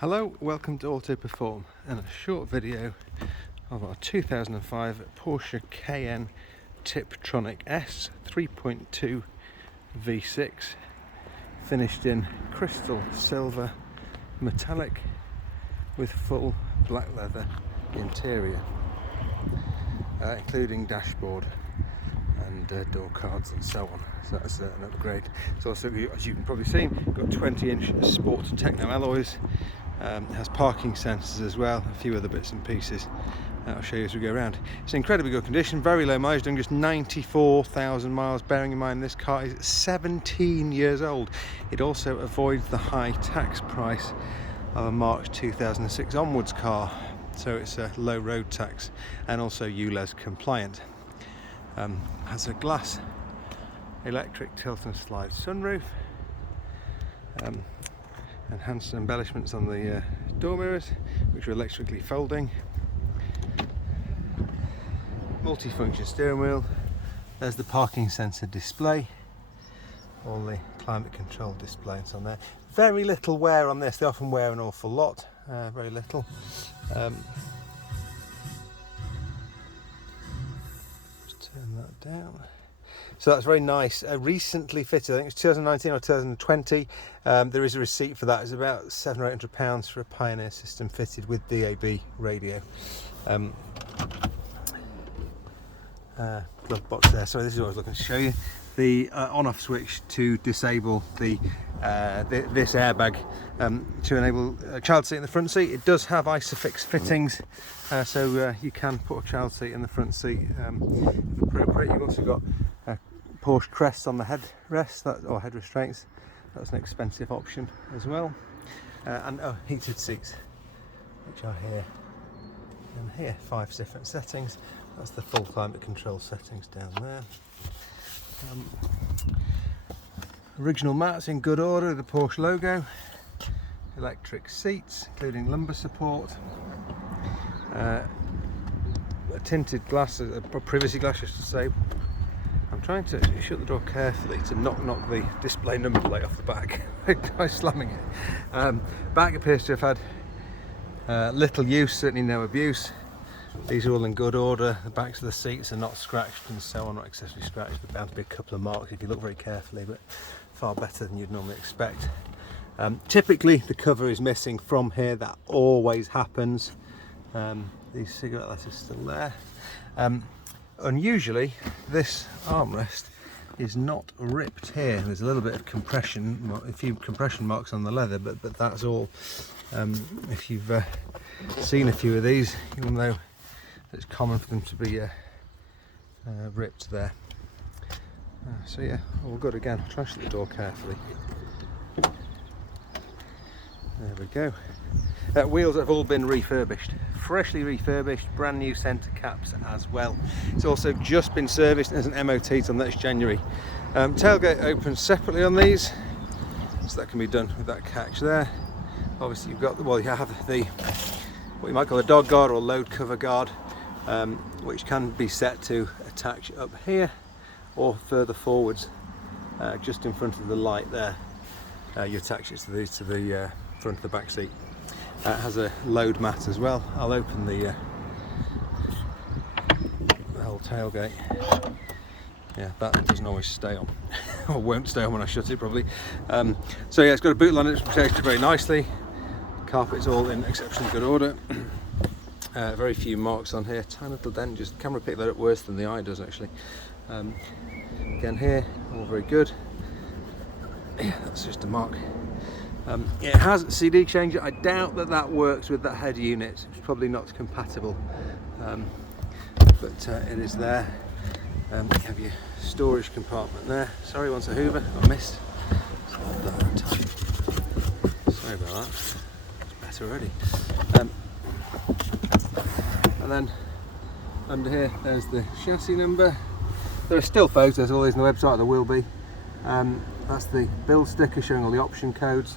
Hello, welcome to Auto Perform and a short video of our 2005 Porsche Cayenne Tiptronic S 3.2 V6 finished in crystal silver metallic with full black leather interior, including dashboard and door cards and so on. So that's an upgrade. It's also, as you can probably see, got 20-inch Sport Techno alloys. Has parking sensors as well, a few other bits and pieces I'll show you as we go around. It's in incredibly good condition, very low mileage, doing just 94,000 miles, bearing in mind this car is 17 years old. It also avoids the high tax price of a March 2006 onwards car, so it's a low road tax and also ULEZ compliant. Has a glass electric tilt and slide sunroof, enhanced embellishments on the door mirrors, which are electrically folding, multi-function steering wheel, there's the parking sensor display, all the climate control displays on there. Very little wear on this, they often wear an awful lot, very little. Just turn that down. So that's very nice, recently fitted, I think it's 2019 or 2020. There is a receipt for that. It's about £700 or £800 for a Pioneer system fitted with DAB radio. Glove box there. So this is what I was looking to show you. The on-off switch to disable the this airbag to enable a child seat in the front seat. It does have ISOFIX fittings, so you can put a child seat in the front seat if appropriate. You've also got Porsche crests on the headrest, or head restraints. That's an expensive option as well. And heated seats, which are here and here. 5 different settings. That's the full climate control settings down there. Original mats in good order, the Porsche logo. Electric seats, including lumbar support. A tinted glass, a privacy glass, just to say. I'm trying to shut the door carefully to not knock the display number plate off the back by slamming it. Back appears to have had little use, certainly no abuse. These are all in good order. The backs of the seats are not scratched and so on, not excessively scratched. There's bound to be a couple of marks if you look very carefully, but far better than you'd normally expect. Typically the cover is missing from here, that always happens. These cigarette letters still there. Unusually, this armrest is not ripped here. There's a little bit of compression, a few compression marks on the leather, but that's all. If you've seen a few of these, you'll know that it's common for them to be ripped there. So yeah, all good again. I'll try to shut the door carefully. There we go. Wheels have all been refurbished, freshly refurbished, brand new centre caps as well. It's also just been serviced as an MOT till next January. Tailgate opens separately on these, so that can be done with that catch there. Obviously you've got, well, you have the, what you might call a dog guard or load cover guard, which can be set to attach up here or further forwards, just in front of the light there. You attach it to the front of the back seat. It has a load mat as well. I'll open the whole tailgate. Yeah, that doesn't always stay on, or won't stay on when I shut it probably. So yeah, it's got a boot liner, it's protected very nicely. Carpet's all in exceptionally good order. Very few marks on here, tiny little dent, just the camera picked that up worse than the eye does actually. Again here, all very good. Yeah, that's just a mark. It has a CD changer. I doubt that works with that head unit. It's probably not compatible, but it is there. You have your storage compartment there. Sorry, once a Hoover, got missed. Sorry about that. It's better already. And then under here, there's the chassis number. There are still photos, all these on the website, there will be. That's the build sticker showing all the option codes.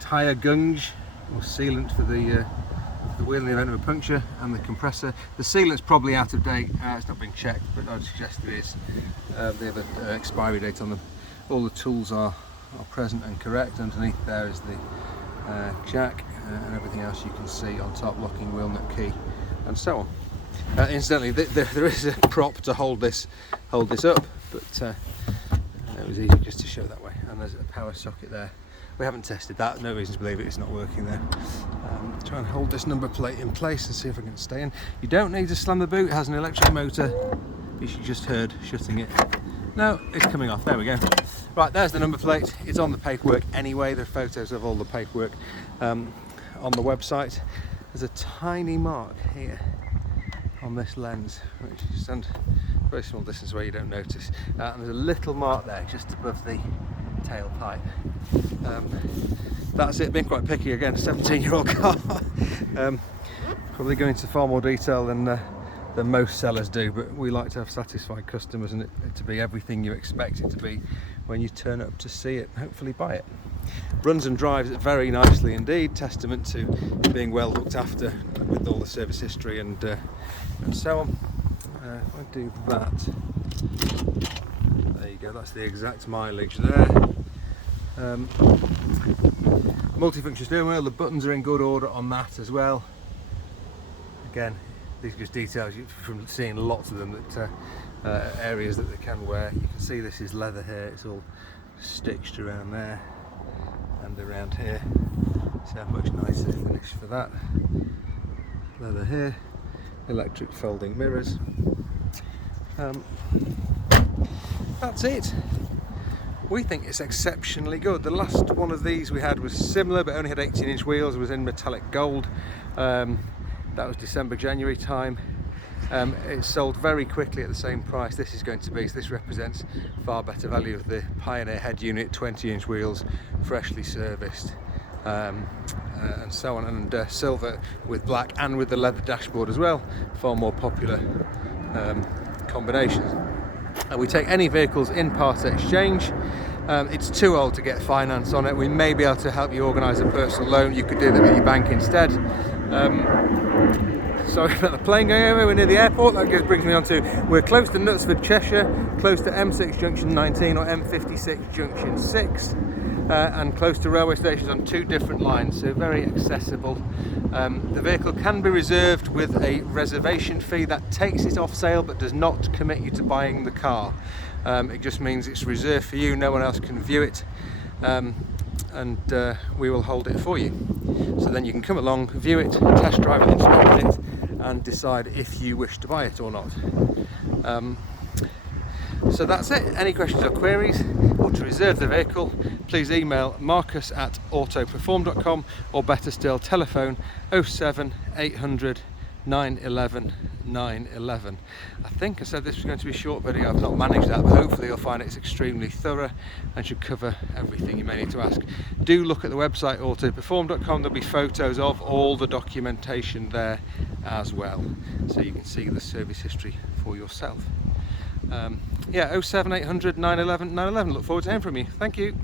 Tyre gunge or sealant for the wheel in the event of a puncture, and the compressor. The sealant's probably out of date, it's not been checked, but I'd suggest it is. They have an expiry date on them. All the tools are present and correct. Underneath there is the jack, and everything else you can see on top, locking wheel nut key, and so on. Incidentally, there is a prop to hold this up, but it was easy just to show that way. And there's a power socket there. We haven't tested that, no reason to believe it's not working there. Try and hold this number plate in place and see if I can stay in. You don't need to slam the boot, it has an electric motor, which you just heard shutting it. No, it's coming off, there we go. Right, there's the number plate. It's on the paperwork anyway. There are photos of all the paperwork on the website. There's a tiny mark here on this lens, which is a very small distance away, you don't notice. And there's a little mark there just above the tailpipe. That's it. Been quite picky again, a 17-year-old car. Probably go into far more detail than most sellers do, but we like to have satisfied customers and it to be everything you expect it to be when you turn up to see it and hopefully buy it. Runs and drives it very nicely indeed, testament to being well looked after with all the service history and so on. If I do that, there you go, that's the exact mileage there. Multifunction steering wheel, the buttons are in good order on that as well. Again, these are just details from seeing lots of them, that areas that they can wear. You can see this is leather here, it's all stitched around there and around here, so much nicer finish for that. Leather here, electric folding mirrors. That's it. We think it's exceptionally good. The last one of these we had was similar, but only had 18-inch wheels. It was in metallic gold. That was December, January time. It sold very quickly at the same price this is going to be, so this represents far better value of the Pioneer head unit, 20-inch wheels, freshly serviced, and so on, and silver with black and with the leather dashboard as well, far more popular combinations. And we take any vehicles in part exchange. It's too old to get finance on it. We may be able to help you organise a personal loan. You could do that with your bank instead. Sorry about the plane going over, we're near the airport. That just brings me on to, we're close to Knutsford, Cheshire, close to M6 junction 19 or M56 junction 6, and close to railway stations on 2 different lines, so very accessible. The vehicle can be reserved with a reservation fee that takes it off sale but does not commit you to buying the car. It just means it's reserved for you, no one else can view it, and we will hold it for you. So then you can come along, view it, test drive it, inspect it, and decide if you wish to buy it or not. So that's it. Any questions or queries, or to reserve the vehicle, please email marcus@autoperform.com, or better still, telephone 07 800 911 911. I think I said this was going to be a short video. I've not managed that, but hopefully you'll find it's extremely thorough and should cover everything you may need to ask. Do look at the website autoperform.com. There'll be photos of all the documentation there as well, so you can see the service history for yourself. Yeah, 07 800 911 911. Look forward to hearing from you. Thank you.